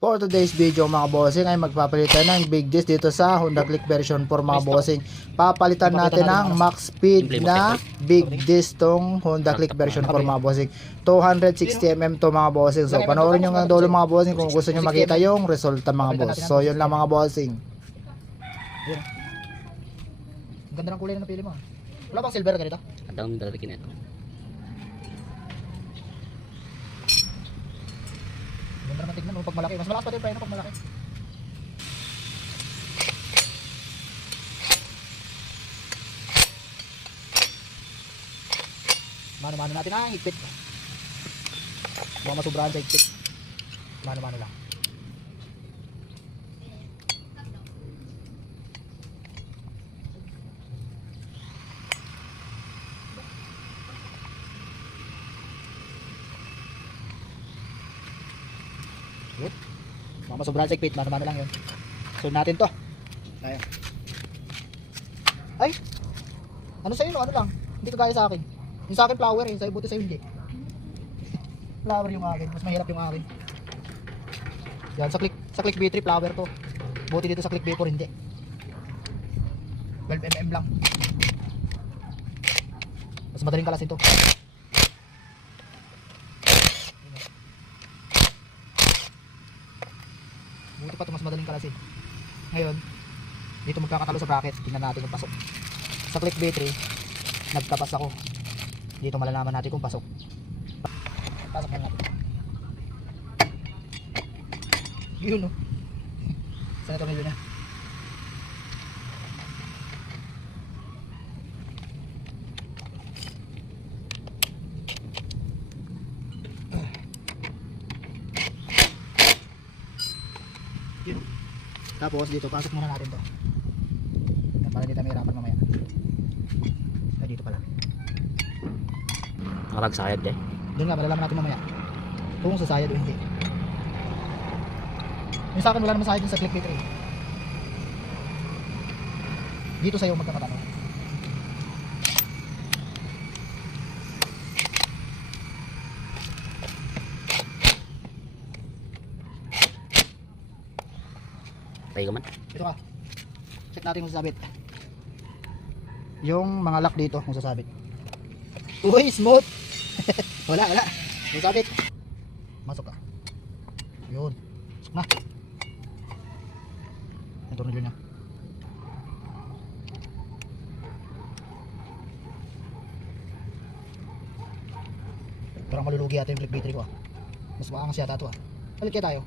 For today's video mga bossing ay magpapalitan ng big disc dito sa Honda Click version 4 mga bossing. Papalitan natin ng max speed na big disc tong Honda Click version 4 mga bossing. 260mm to mga bossing. So panoorin nyo nga dulo mga bossing kung gusto nyo makita yung resulta mga boss. So yun lang mga bossing. Ganda ng kulay na napili mo. Wala bang silver ganito? Ang dami dalakin ito. Ganda naman tignan mo pag malaki. Mas malakas pa din preno pag malaki. Mano-mano natin ang higpit. Baka masubrahan sa higpit. Mano-mano lang. Good. Baka masubrahan sa higpit. Mano-mano lang yun. Sunod natin to. Ayan. Ay! Ano sa'yo no? Ano lang? Hindi kagaya sa akin. Yung sa akin flower eh. Sa'yo buti sa'yo hindi. Flower yung akin. Mas mahirap yung akin. Yan. Sa click B3 flower to. Buti dito sa click B4 hindi. 12mm lang. Mas madaling kalasin to. Buti pa ito mas madaling kalasin. Ngayon, dito magkakatalo sa bracket. Tingnan natin yung pasok. Sa click B3, nagkapas ako. Dito malalaman natin kung pasok. Pasok na natin. Yun no. Saan ito medyo niya? Yun. Tapos dito pasok muna natin to. Para hindi tayo mahirapan mamaya. Ay dito pala. Nakapagsayad eh. Doon nga malalaman natin mamaya kung sasayad o hindi. Yung sa akin wala naman sayad dun sa click B3. Dito sa'yo magkakatanong. Tayo ka man. Ito ka. Check natin kung sasabit. Yung mga lock dito kung sasabit. Uy, smooth. wala. Sasabit. Masok ka. Yun. Masok na. Ito rin niya. Parang malulugi yata yung click B3 ko ah. Mas maangas yata ito ah. Palit kaya tayo.